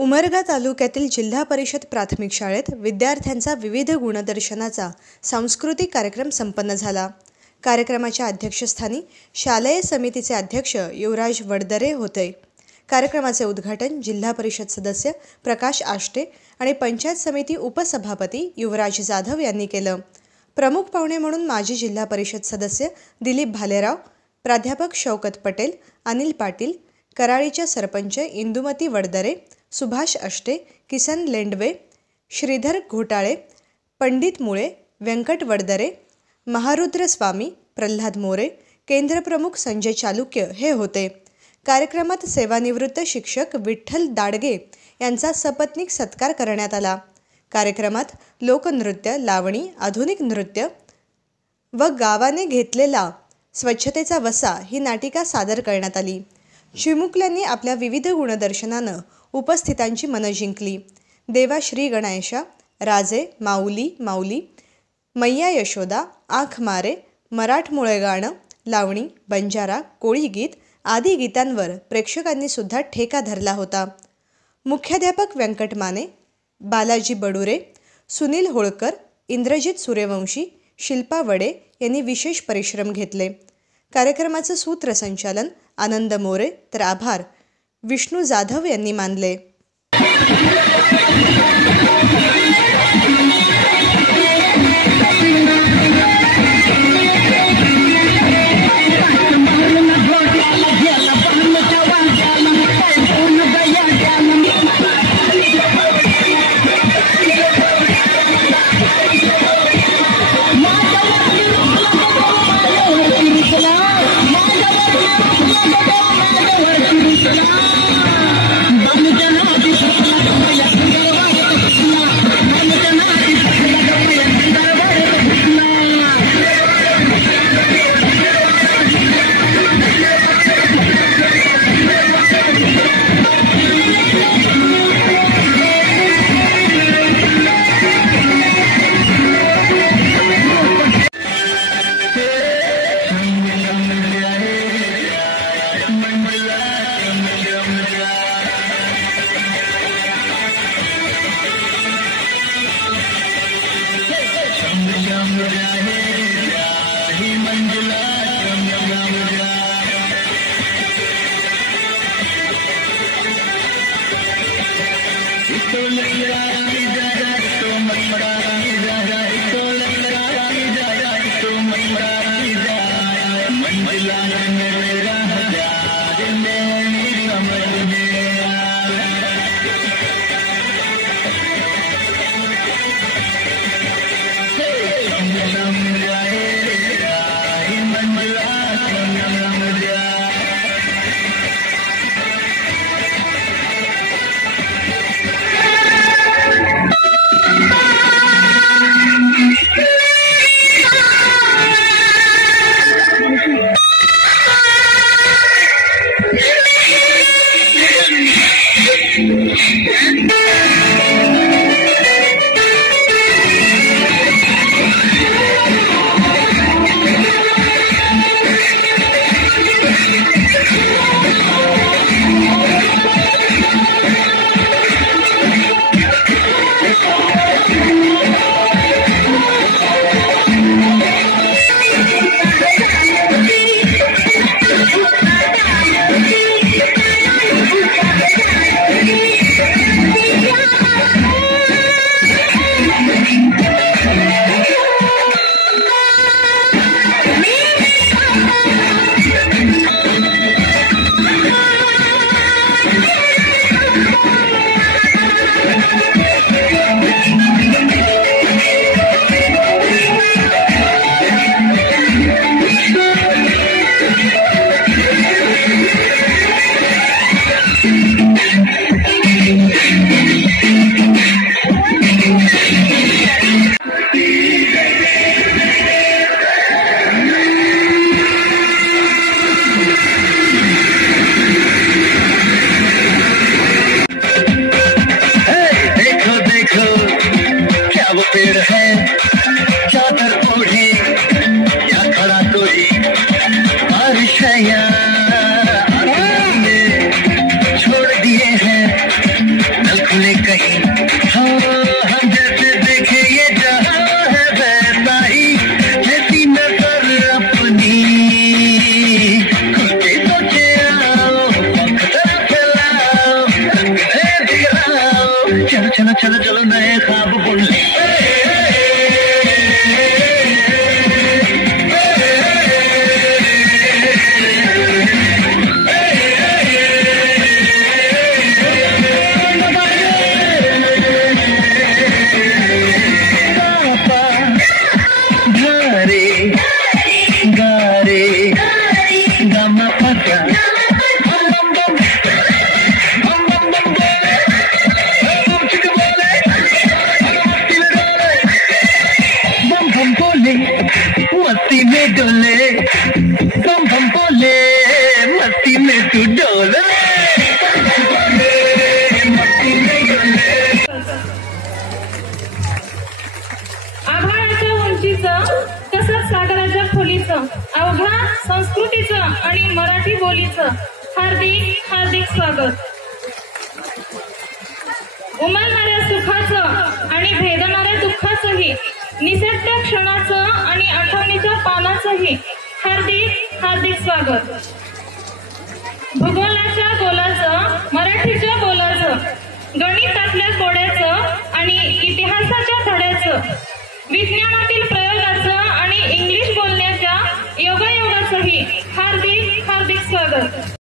उमरगा तालुक्यातील जिल्हा परिषद प्राथमिक शाळेत विद्यार्थ्यांचा विविध गुणदर्शनाचा सांस्कृतिक कार्यक्रम संपन्न झाला। कार्यक्रमाच्या अध्यक्षस्थानी शालेय समितीचे अध्यक्ष युवराज वडदरे होते। कार्यक्रमाचे उद्घाटन जिल्हा परिषद सदस्य प्रकाश आष्टे आणि पंचायत समिती उपसभापती युवराज जाधव यांनी केलं। प्रमुख पाहुणे म्हणून माजी जिल्हा परिषद सदस्य दिलीप भालेराव, प्राध्यापक शौकत पटेल, अनिल पाटील, कराळीच्या सरपंच इंदुमती वडदरे, सुभाष आष्टे, किसन लेंडवे, श्रीधर घोटाळे, पंडित मुळे, व्यंकट वडदरे, महारुद्र स्वामी, प्रल्हाद मोरे, केंद्रप्रमुख संजय चालुक्य हे होते। कार्यक्रमात सेवानिवृत्त शिक्षक विठ्ठल दाडगे यांचा सपत्नीक सत्कार करण्यात आला। कार्यक्रमात लोकनृत्य, लावणी, आधुनिक नृत्य व गावाने घेतलेला स्वच्छतेचा वसा ही नाटिका सादर करण्यात आली। चिमुकल्यांनी आपल्या विविध गुणदर्शनानं उपस्थितांची मनं जिंकली। देवा श्री गणेशा, राजे, माऊली माऊली, मैया यशोदा, आख मारे, मराठमोळे गाणं, लावणी, बंजारा, कोळी गीत आदी गीतांवर प्रेक्षकांनी सुद्धा ठेका धरला होता। मुख्याध्यापक व्यंकट माने, बालाजी बडुरे, सुनील होळकर, इंद्रजित सूर्यवंशी, शिल्पा वडे यांनी विशेष परिश्रम घेतले। कार्यक्रमाचं सूत्रसंचालन आनंद मोरे तर आभार विष्णू जाधव यांनी मानले। में तू डोल आभाळाच्या उंचीचं तसंच सागराच्या खोलीचं अवघा संस्कृतीचं आणि मराठी बोलीचं हार्दिक हार्दिक स्वागत. उमलणाऱ्या सुखाचं आणि भेदणाऱ्या दुःखाचंही निसटत्या क्षणाचं आणि आठवणीच्या पानाचंही हार्दिक हार्दिक स्वागत.